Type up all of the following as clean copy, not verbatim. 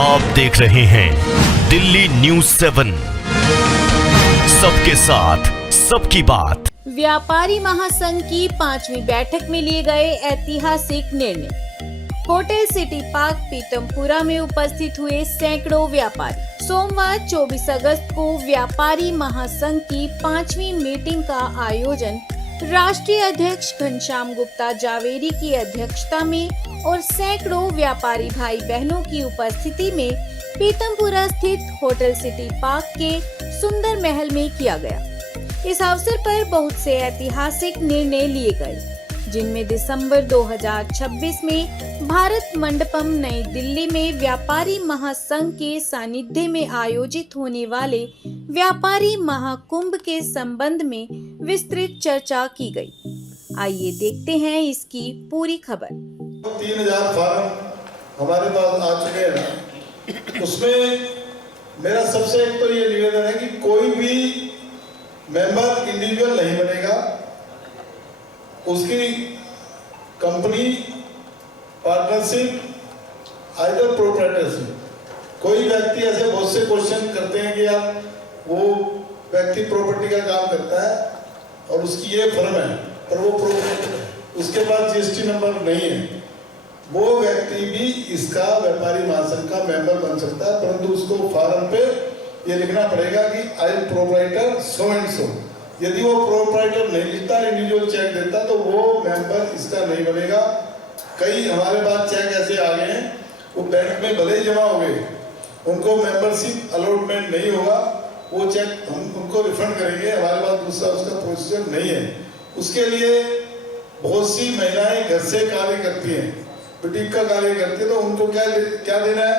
आप देख रहे हैं दिल्ली न्यूज़ 7, सबके साथ सबकी बात। व्यापारी महासंघ की 5वीं बैठक में लिए गए ऐतिहासिक निर्णय। होटल सिटी पार्क पीतमपुरा में उपस्थित हुए सैकड़ों व्यापारी। सोमवार 24 अगस्त को व्यापारी महासंघ की 5वीं मीटिंग का आयोजन राष्ट्रीय अध्यक्ष घनश्याम गुप्ता जावेरी की अध्यक्षता में और सैकड़ों व्यापारी भाई बहनों की उपस्थिति में पीतमपुरा स्थित होटल सिटी पार्क के सुंदर महल में किया गया। इस अवसर पर बहुत से ऐतिहासिक निर्णय लिए गए, जिनमें दिसंबर 2026 में भारत मंडपम नई दिल्ली में व्यापारी महासंघ के सानिध्य में आयोजित होने वाले व्यापारी महाकुंभ के संबंध में विस्तृत चर्चा की गई। आइए देखते हैं इसकी पूरी खबर। 3000 फार्म हमारे पास आ चुके हैं। उसमें मेरा सबसे एक तो ये निवेदन है कि कोई भी मेंबर इंडिविजुअल नहीं बनेगा। उसकी कंपनी पार्टनरशिप आइदर प्रोप्राइटरशिप। कोई व्यक्ति ऐसे बहुत से क्वेश्चन करते हैं कि यार वो व्यक्ति प्रॉपर्टी का काम करता है और उसकी ये फर्म है पर वो प्रोप्राइटर है, उसके पास जीएसटी नंबर नहीं है, वो व्यक्ति भी इसका व्यापारी महासंघ का मेंबर बन सकता है, परंतु उसको फॉर्म पे ये लिखना पड़ेगा कि I am proprietor so and so. यदि वो प्रोप्राइटर नहीं लिखता, इंडिविजुअल चेक देता, तो वो मेंबर इसका नहीं बनेगा। कई हमारे पास चेक ऐसे आ गए हैं, वो बैंक में भले ही जमा हो गए, उनको मेंबरशिप अलॉटमेंट नहीं होगा, वो चेक हम उनको रिफंड करेंगे। हमारे पास दूसरा उसका प्रोसीजर नहीं है। उसके लिए बहुत सी महिलाएं घर से कार्य करती हैं, बुटीक का कार्य करती है, तो उनको क्या देना है?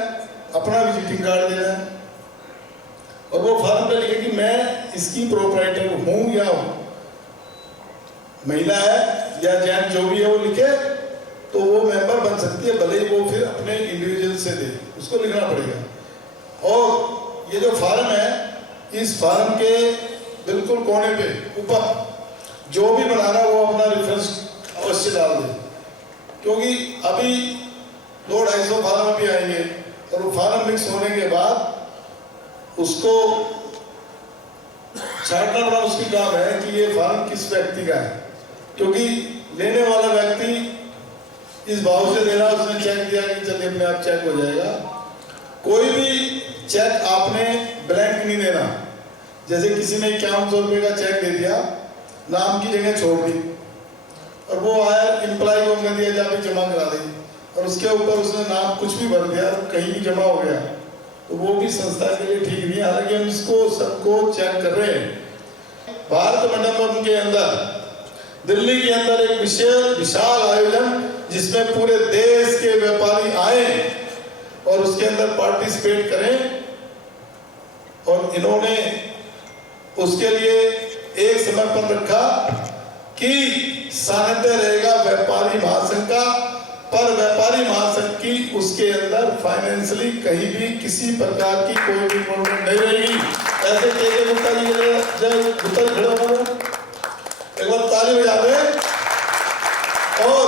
अपना विजिटिंग कार्ड देना है और वो फॉर्म पे लिखे कि मैं इसकी प्रोप्राइटर हूँ या महिला है या जेंट जो भी है वो लिखे, तो वो मेंबर बन सकती है, भले ही वो फिर अपने इंडिविजुअल से दे, उसको लिखना पड़ेगा। और ये जो फॉर्म है, इस फॉर्म के बिल्कुल कोने पे ऊपर जो भी बना रहा है वो अपना रेफरेंस अवश्य डाल दे, क्योंकि अभी 200-250 फॉर्म भी आएंगे और वो फॉर्म मिक्स होने के बाद उसको छांटना बड़ा मुश्किल काम है कि ये फॉर्म किस व्यक्ति का है, क्योंकि लेने वाला व्यक्ति इस भाव से दे रहा, उसने चेक दिया कि चलिए अपने आप चेक हो जाएगा। कोई भी चेक आपने ब्लैंक नहीं देना। जैसे किसी ने 5100 रुपये का चेक दे दिया, नाम की जगह छोड़ दी और वो आया एम्प्लॉय को कह दिया जा जमा करा दे, और उसके ऊपर उसने नाम कुछ भी भर दिया, कहीं भी जमा हो गया, तो वो भी संस्था के लिए ठीक नहीं। हालांकि हम इसको सबको चेक कर रहे हैं। भारत मंडपम के अंदर दिल्ली के अंदर एक विशाल आयोजन, जिसमें पूरे देश के व्यापारी आए और उसके अंदर पार्टिसिपेट करें, और इन्होंने उसके लिए एक समर्पण रखा कि सानिध्य रहेगा व्यापारी महासंघ का, पर व्यापारी महासंघ की उसके अंदर फाइनेंशियली कहीं भी किसी प्रकार की कोई भी इन्वॉल्वमेंट नहीं रहेगी। ऐसे के गुप्ता जी जय गुप्ता जी खड़े हो, एक बार ताली बजा दें। और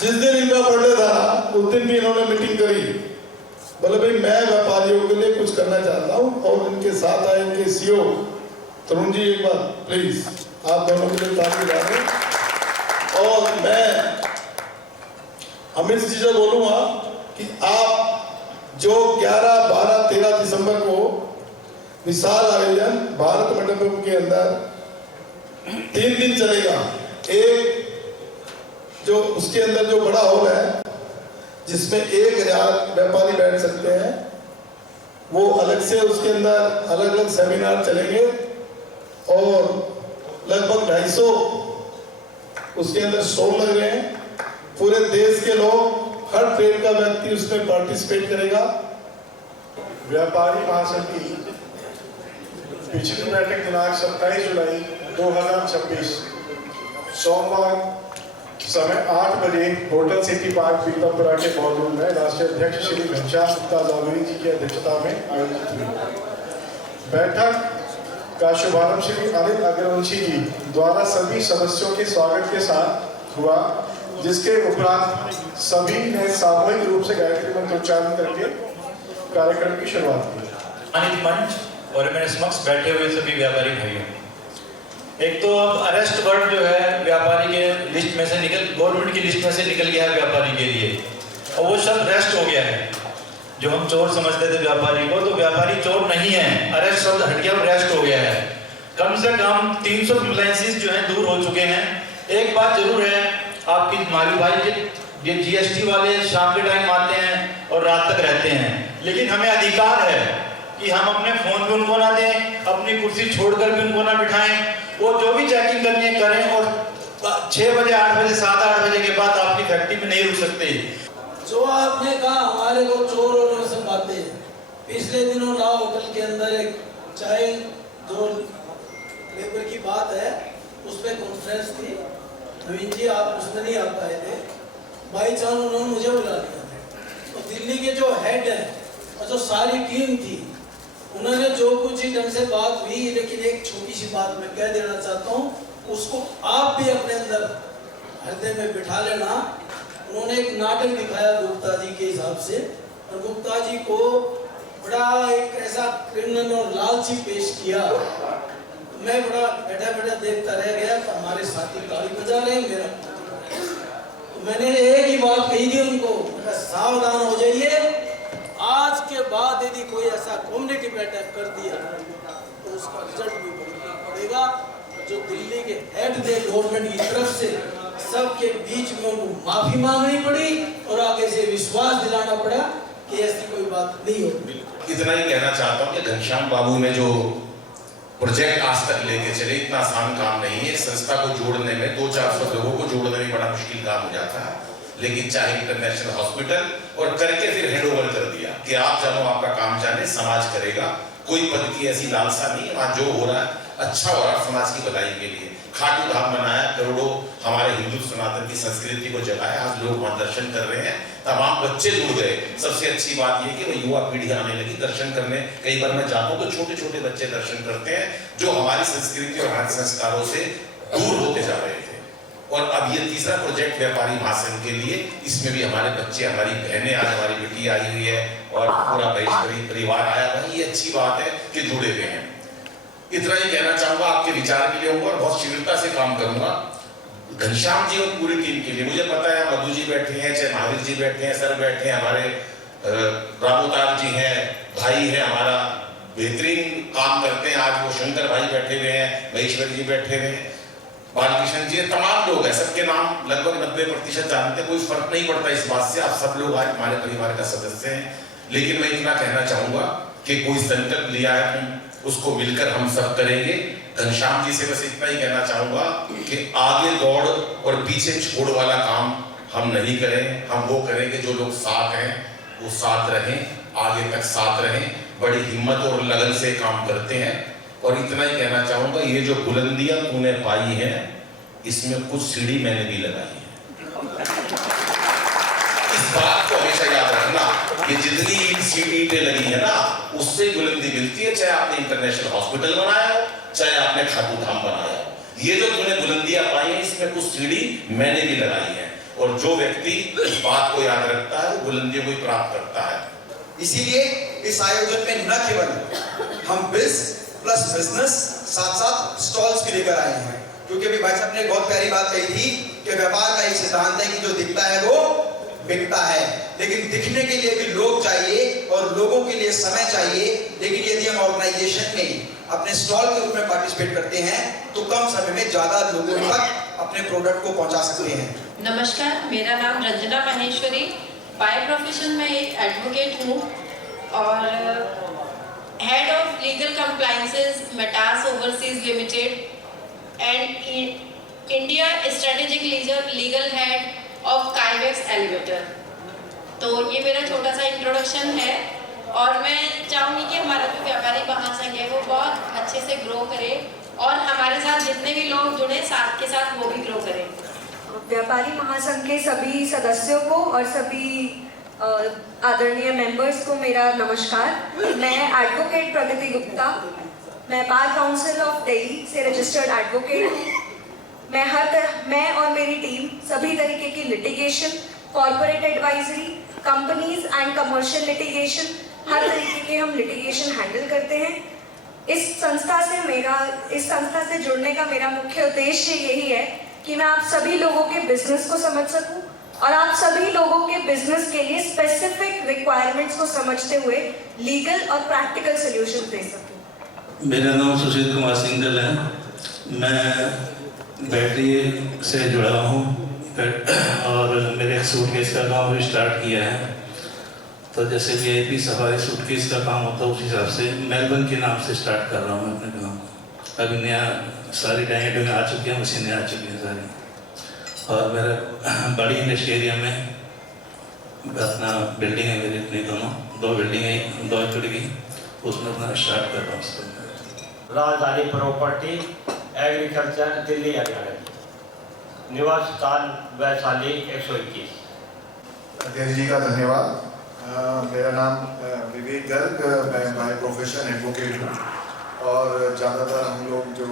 जिस दिन इनका बर्थडे था उस दिन भी इन्होंने मीटिंग करी, बोले भाई मैं व्यापारियों के लिए कुछ करना चाहता हूँ, और इनके साथ आए इनके सीईओ तरुण जी, एक बार प्लीज आप दोनों के लिए ताली बजा दें। और मैं अमित जी से बोलूंगा कि आप जो 11, 12, 13 दिसंबर को विशाल आयोजन भारत मंडपम के अंदर 3 दिन चलेगा। एक जो उसके अंदर जो बड़ा हॉल है जिसमें 1000 व्यापारी बैठ सकते हैं, वो अलग से उसके अंदर अलग अलग सेमिनार चलेंगे, और लगभग 250 उसके अंदर स्टॉल लग रहे हैं। पूरे देश के लोग, हर ट्रेड का व्यक्ति उसमें पार्टिसिपेट करेगा। व्यापारी महासंघ की पिछली बैठक दिनांक 27 जुलाई 2026 सोमवार समय 8 बजे होटल सिटी पार्क पीतमपुरा के बॉलरूम में राष्ट्रीय अध्यक्ष श्री घनश्याम गुप्ता जावेरी जी की अध्यक्षता में आयोजित हुई। बैठक का शुभारंभ श्री अनिल अग्रवंशी जी द्वारा सभी सदस्यों के स्वागत के साथ हुआ। जिसके उपरांत सभी ने सामूहिक रूप से गायत्री मंत्र उच्चारण करके कार्यक्रम की शुरुआत की। सम्मानित मंच और मेरे समक्ष बैठे हुए सभी व्यापारी भाइयों, एक तो अब अरेस्ट वर्ड जो है व्यापारी के लिस्ट में से निकल, गवर्नमेंट की लिस्ट में से निकल गया है व्यापारी के लिए, और वो सब रेस्ट हो गया है। जो हम चोर समझते थे व्यापारी को, तो व्यापारी चोर नहीं है, अरेस्ट शब्द हट गया और रेस्ट हो गया है। कम से कम 300 कंप्लेंसेस जो हैं दूर हो चुके हैं। एक बात जरूर है, आपकी मालूम भाई ये जीएसटी वाले शाम के टाइम आते हैं और रात तक रहते हैं, लेकिन हमें अधिकार है कि हम अपने फोन पे उनको ना दें, अपनी कुर्सी छोड़कर भी उनको ना बिठाएं। वो जो भी चेकिंग करनी है करें, और 6 बजे 8 बजे 7-8 बजे के बाद आपकी फैक्ट्री में नहीं रुक सकते। जो आपने कहा हमारे को चोर और सब बातें, पिछले दिनों राव होटल के अंदर एक चाय जो लेबर की बात है उस पर कॉन्फ्रेंस थी। नवीन जी आप उसमें नहीं आ पाए थे, भाई चांद उन्होंने मुझे बुला लिया था। तो दिल्ली के जो हेड है और जो सारी टीम थी, उन्होंने जो कुछ ही ढंग से बात हुई, लेकिन एक छोटी सी बात मैं कह देना चाहता हूँ, उसको आप भी अपने अंदर हृदय में बिठा लेना। उन्होंने एक नाटक दिखाया गुप्ता जी के हिसाब से, और गुप्ता जी को बड़ा एक ऐसा क्रिमिनल और लालची पेश किया। मैं बड़ा बैठा बैठा देखता रह गया, तो हमारे साथी ताली बजा रहे हैं मेरा। तो मैंने एक ही बात कही थी उनको, सावधान हो जाइए, आज के बाद यदि कोई ऐसा कम्युनिटी पे अटैक कर दिया तो उसका रिजल्ट भी भुगतना पड़ेगा। जो दिल्ली के हेड थे गवर्नमेंट की तरफ से, सबके बीच में उनको माफी मांगनी पड़ी और आगे से विश्वास दिलाना पड़ा कि ऐसी कोई बात नहीं होगी। इतना ही कहना चाहता हूँ कि घनश्याम बाबू ने जो प्रोजेक्ट आज तक लेके चले, इतना आसान काम नहीं है। संस्था को जोड़ने में 200-400 लोगों को जोड़ने में बड़ा मुश्किल काम हो जाता है, लेकिन चाहे इंटरनेशनल हॉस्पिटल और करके फिर हैंड ओवर कर दिया कि आप जानो, आपका काम जाने, समाज करेगा। कोई पद की ऐसी लालसा नहीं है, वहाँ जो हो रहा है अच्छा हो रहा है समाज की भलाई के लिए। खाटू धाम बनाया, करोड़ों हमारे हिंदू सनातन की संस्कृति को जगाया, आज लोग वहाँ दर्शन कर रहे हैं, तमाम बच्चे जुड़ गए। सबसे अच्छी बात यह कि वो युवा पीढ़ी आने लगी दर्शन करने। कई बार मैं जाता हूँ तो छोटे छोटे बच्चे दर्शन करते हैं जो हमारी संस्कृति और हमारे संस्कारों से दूर होते जा रहे थे। और अब ये तीसरा प्रोजेक्ट व्यापारी महासंघ के लिए, इसमें भी हमारे बच्चे, हमारी बहनें, आज हमारी बेटी आई हुई है और पूरा वैष्णवी परिवार आया हुआ है। ये अच्छी बात है कि जुड़े हुए हैं। इतना ही कहना चाहूंगा, आपके विचार के लिए होगा और बहुत शीघ्रता से काम करूंगा। घनश्याम जी और पूरी टीम के लिए, मुझे पता है मधु जी बैठे हैं, चाहे महावीर जी बैठे हैं, सर बैठे हैं, हमारे रामोतार जी हैं, भाई है हमारा, बेहतरीन काम करते हैं। आज वो शंकर भाई बैठे हुए हैं, महेश्वर जी बैठे हुए हैं, बालकृष्ण जी, तमाम लोग हैं। सबके नाम लगभग 90% जानते हैं, कोई फर्क नहीं पड़ता इस बात से। आप सब लोग आज हमारे परिवार का सदस्य हैं। लेकिन मैं इतना कहना चाहूंगा कि कोई संकल्प लिया है, उसको मिलकर हम सब करेंगे। घनश्याम जी से बस इतना ही कहना चाहूंगा कि आगे दौड़ और पीछे छोड़ वाला काम हम नहीं करें। हम वो करेंगे जो लोग साथ हैं वो साथ रहें, आगे तक साथ रहें, बड़ी हिम्मत और लगन से काम करते हैं। और इतना ही कहना चाहूंगा, ये जो बुलंदियां तूने पाई हैं, इसमें कुछ सीढ़ी मैंने भी लगाई है। इस बात को हमेशा याद रखना, ये जितनी सीढ़ी लगी है ना, उससे बुलंदी मिलती है। चाहे आपने इंटरनेशनल हॉस्पिटल बनाया हो, चाहे आपने खाटू धाम बनाया हो, ये जो तूने बुलंदियां पाई हैं, इसमें कुछ सीढ़ी मैंने भी लगाई है। और जो व्यक्ति इस बात को याद रखता है, वो बुलंदियों को प्राप्त करता है। इसीलिए इस आयोजन में न केवल हम प्लस बिजनेस साथ साथ स्टॉल्स भी लेकर आए हैं, क्योंकि अभी भाई साहब ने बहुत प्यारी बात कही थी कि व्यापार का एक सिद्धांत है कि जो दिखता है वो बिकता है, लेकिन दिखने के लिए भी लोग चाहिए और लोगों के लिए समय चाहिए। लेकिन यदि हम ऑर्गेनाइजेशन में अपने स्टॉल के रूप में पार्टिसिपेट करते हैं तो कम समय में ज्यादा लोगों तक अपने प्रोडक्ट को पहुंचा सकते हैं। नमस्कार, मेरा नाम रंजना माहेश्वरी, बाय प्रोफेशन में एक एडवोकेट हूँ और head of legal compliances Metas overseas limited and India strategic legal head of Kyvex elevator. तो ये मेरा छोटा सा इंट्रोडक्शन है और मैं चाहूँगी कि हमारा जो व्यापारी महासंघ है वो बहुत अच्छे से ग्रो करे और हमारे साथ जितने भी लोग जुड़े साथ के साथ वो भी ग्रो करें। व्यापारी महासंघ के सभी सदस्यों को और सभी आदरणीय मेंबर्स को मेरा नमस्कार। मैं एडवोकेट प्रगति गुप्ता, मैं बार काउंसिल ऑफ दिल्ली से रजिस्टर्ड एडवोकेट हूँ। मैं और मेरी टीम सभी तरीके की litigation, corporate advisory, companies and commercial litigation, हर तरीके के हम लिटिगेशन हैंडल करते हैं। इस संस्था से जुड़ने का मेरा मुख्य उद्देश्य यही है कि मैं आप सभी लोगों के बिजनेस को समझ सकूं और आप सभी लोगों के बिजनेस के लिए स्पेसिफिक रिक्वायरमेंट्स को समझते हुए लीगल और प्रैक्टिकल सॉल्यूशंस दे सकूं। मेरा नाम सुशील कुमार सिंघल है। मैं बैटरी से जुड़ा हूँ और मेरे एक सूटकेस का काम भी स्टार्ट किया है। तो जैसे VIP सफारी सूटकेस का काम होता है उस हिसाब से मेलबर्न के नाम से स्टार्ट कर रहा हूँ मैं अपने काम। अभी नया सारी डाइट आ चुकी हैं, मशीनें आ चुकी हैं सारी। और मेरा बड़ी इंडस्ट्री एरिया में अपना बिल्डिंग है मेरी, अपनी दो बिल्डिंग है, 2 एकड़ की, उसमें अपना स्टार्ट कर रहा हूँ। राजधानी प्रॉपर्टी एग्रीकल्चर दिल्ली हरियाणा, निवास स्थान वैशाली 121। अध्यक्ष जी का धन्यवाद। मेरा नाम विवेक गर्ग, मैं बाय प्रोफेशन एडवोकेट हूँ और ज़्यादातर हम लोग जो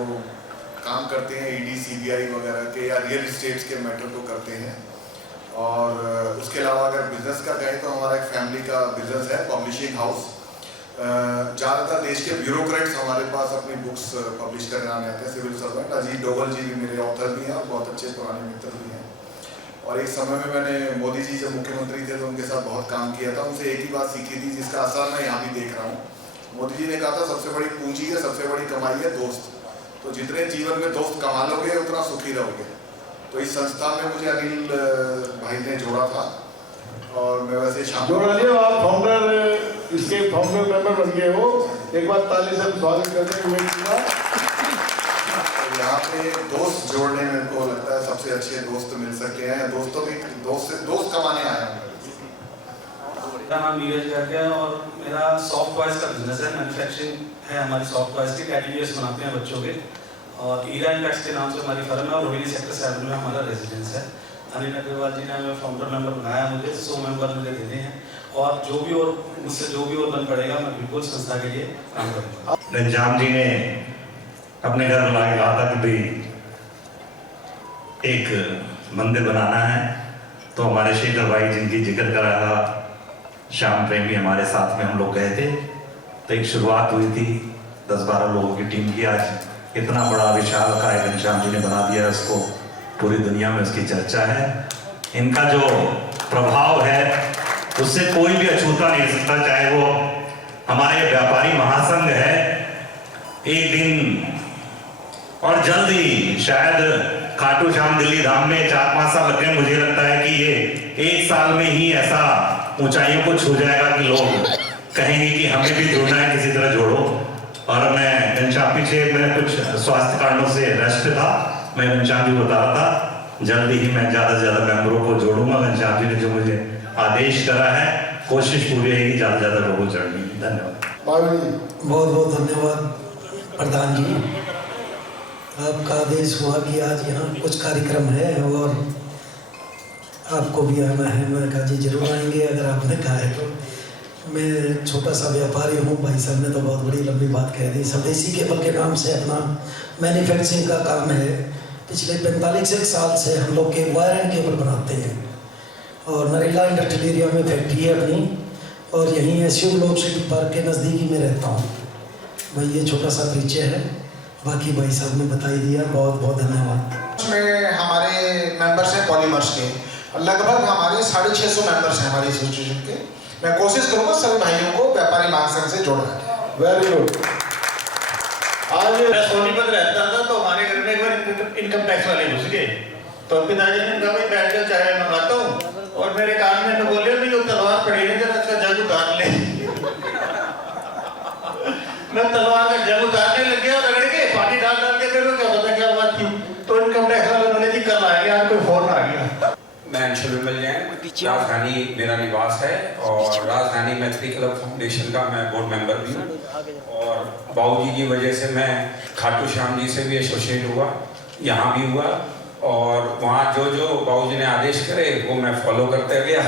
काम करते हैं ED CBI वगैरह के या रियल इस्टेट्स के मैटर को करते हैं। और उसके अलावा अगर बिजनेस का कहें तो हमारा एक फैमिली का बिजनेस है, पब्लिशिंग हाउस। ज़्यादातर देश के ब्यूरोक्रेट्स हमारे पास अपनी बुक्स पब्लिश करने आने आते हैं, सिविल सर्वेंट। अजीत डोवल जी भी मेरे ऑथर भी हैं और बहुत अच्छे पुराने मित्र भी हैं। और एक समय में मैंने मोदी जी जब मुख्यमंत्री थे तो उनके साथ बहुत काम किया था। उनसे एक ही बात सीखी थी जिसका असर मैं यहाँ भी देख रहा हूँ। मोदी जी ने कहा था सबसे बड़ी पूंजी है, सबसे बड़ी कमाई है दोस्त। तो जितने जीवन में दोस्त कमा लोगे उतना सुखी रहोगे। तो इस संस्था में मुझे अनिल भाई ने जोड़ा था और मैं वैसे शामिल। आप फाउंडर, इसके फाउंडर मेंबर बन गए हो। एक बार ताली से स्वागत करते हुए। यहाँ पे दोस्त जोड़ने में को लगता है सबसे अच्छे दोस्त मिल सके हैं। दोस्तों के दोस्त कमाने आए हैं। मेरा नाम नीरज गर्ग है और मेरा सॉफ्ट टॉयज का बिजनेस है, मैन्युफैक्चरिंग है हमारी सॉफ्ट टॉयज की। कैटेगरीज बनाते हैं बच्चों के और ईरा इम्पैक्ट्स के नाम से हमारी फर्म है और रोहिणी सेक्टर 7 में हमारा रेजिडेंस है। अनिल अग्रवाल जी ने हमें फाउंडर मेंबर बनाया, मुझे 100 मेंबर मुझे देने हैं और जो भी और मुझसे जो भी और बन पड़ेगा मैं बिल्कुल संस्था के लिए काम करूँगा। घनश्याम जी ने अपने घर बुला के कहा था कि भाई एक मंदिर बनाना है, तो हमारे शेखर भाई जिनकी जिक्र करा था, श्याम प्रेमी हमारे साथ में हम लोग गए थे। तो एक शुरुआत हुई थी 10-12 लोगों की टीम की। आज इतना बड़ा विशाल का घनश्याम जी ने बना दिया है, उसको पूरी दुनिया में उसकी चर्चा है। इनका जो प्रभाव है उससे कोई भी अछूता नहीं सकता, चाहे वो हमारे व्यापारी महासंघ है। एक दिन और जल्द ही शायद खाटू श्याम दिल्ली धाम में 4-5 साल लग गए। मुझे लगता है कि ये 1 साल में ही ऐसा ऊंचाइयों को छू जाएगा कि लोग कहेंगे कि हमें भी जुड़ना है, किसी तरह जोड़ो। और मैं घनश्याम पीछे मैं कुछ स्वास्थ्य कारणों से रेस्ट था, मैं घनश्याम जी बता रहा था जल्दी ही मैं ज़्यादा से ज़्यादा मेंबरों को जोड़ूंगा। घनश्याम जी ने जो मुझे आदेश करा है, कोशिश पूरी रहेगी ज़्यादा से ज़्यादा लोगों जोड़ने की। धन्यवाद। बहुत बहुत धन्यवाद प्रधान जी। आपका आदेश हुआ कि आज यहाँ कुछ कार्यक्रम है और आपको भी आना है। मैं कहा जी जरूर आएंगे अगर आपने कहा है तो। मैं छोटा सा व्यापारी हूँ, भाई साहब ने तो बहुत बड़ी लंबी बात कह दी। स्वदेशी केबल के नाम से अपना मैन्युफैक्चरिंग का काम है। पिछले 45 साल से हम लोग के वायर एंड केबल बनाते हैं और नरेला इंडस्ट्रियल एरिया में फैक्ट्री है अपनी और यहीं SU लोक सिटी पार्क के नज़दीकी में रहता हूँ। भाई ये छोटा सा परिचय है, बाकी भाई साहब ने बता ही दिया। बहुत बहुत धन्यवाद। इसमें हमारे मेंबर्स हैं पॉलीमर्स के, लगभग हमारे 650 मेंबर्स हैं हमारी एसोसिएशन के। मैं कोशिश करूंगा सभी भाइयों को व्यापारी महासंघ से जोड़ना। Very good. आज मैं सोनीपत रहता था तो हमारे घर में एक बार इनकम टैक्स वाले घुस गए, तो पिताजी ने कहा भाई बैठ जाओ चाय मंगाता हूँ, और मेरे कान में तो बोले भी जो तलवार पड़ी है जरा अच्छा जग उतार ले। मैं तलवार का जग उतारने लग गया, रगड़ के पानी डाल के फिर क्या पता क्या बात थी। तो इनकम टैक्स वाले बोले जी कल आएंगे, आज कोई फोन आ गया। मैं अंशुल विमल जैन, राजधानी मेरा निवास है और राजधानी मैत्री क्लब फाउंडेशन का मैं बोर्ड मेंबर भी हूँ। और बाबूजी की वजह से मैं खाटू श्याम जी से भी एसोसिएट हुआ, यहाँ भी हुआ, और वहाँ जो जो बाबूजी ने आदेश करे वो मैं फॉलो करते गया।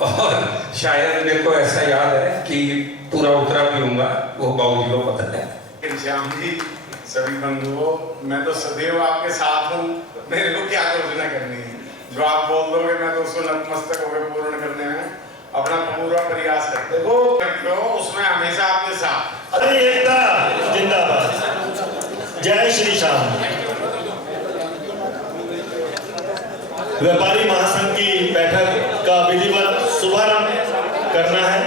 और शायद मेरे को ऐसा याद है कि पूरा उतरा भी हूँगा, वो बाबूजी को पता है। श्याम जी सभी बंधुओं, मैं तो सदैव आपके साथ हूँ, मेरे को क्या घोषणा करनी है। जो आप बोल दोगे मैं तो उसको नतमस्तक होकर पूर्ण करने में अपना पूरा प्रयास करते हो, उसमें हमेशा आपके साथ। अरे एकता जिंदाबाद, जय श्री श्याम। व्यापारी महासंघ की बैठक का विधिवत शुभारंभ करना है,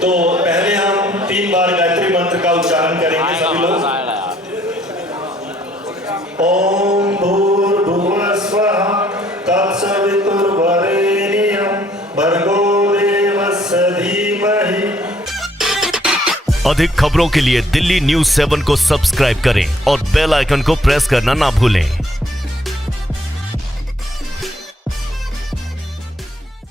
तो पहले हम 3 बार गायत्री मंत्र का उच्चारण करेंगे सभी लोग। ओम भूर्भुवः स्वः तत्सवितुर्वरेण्यं भर्गो देवस्य धीमहि। अधिक खबरों के लिए दिल्ली न्यूज़ 7 को सब्सक्राइब करें और बेल आइकन को प्रेस करना ना भूलें।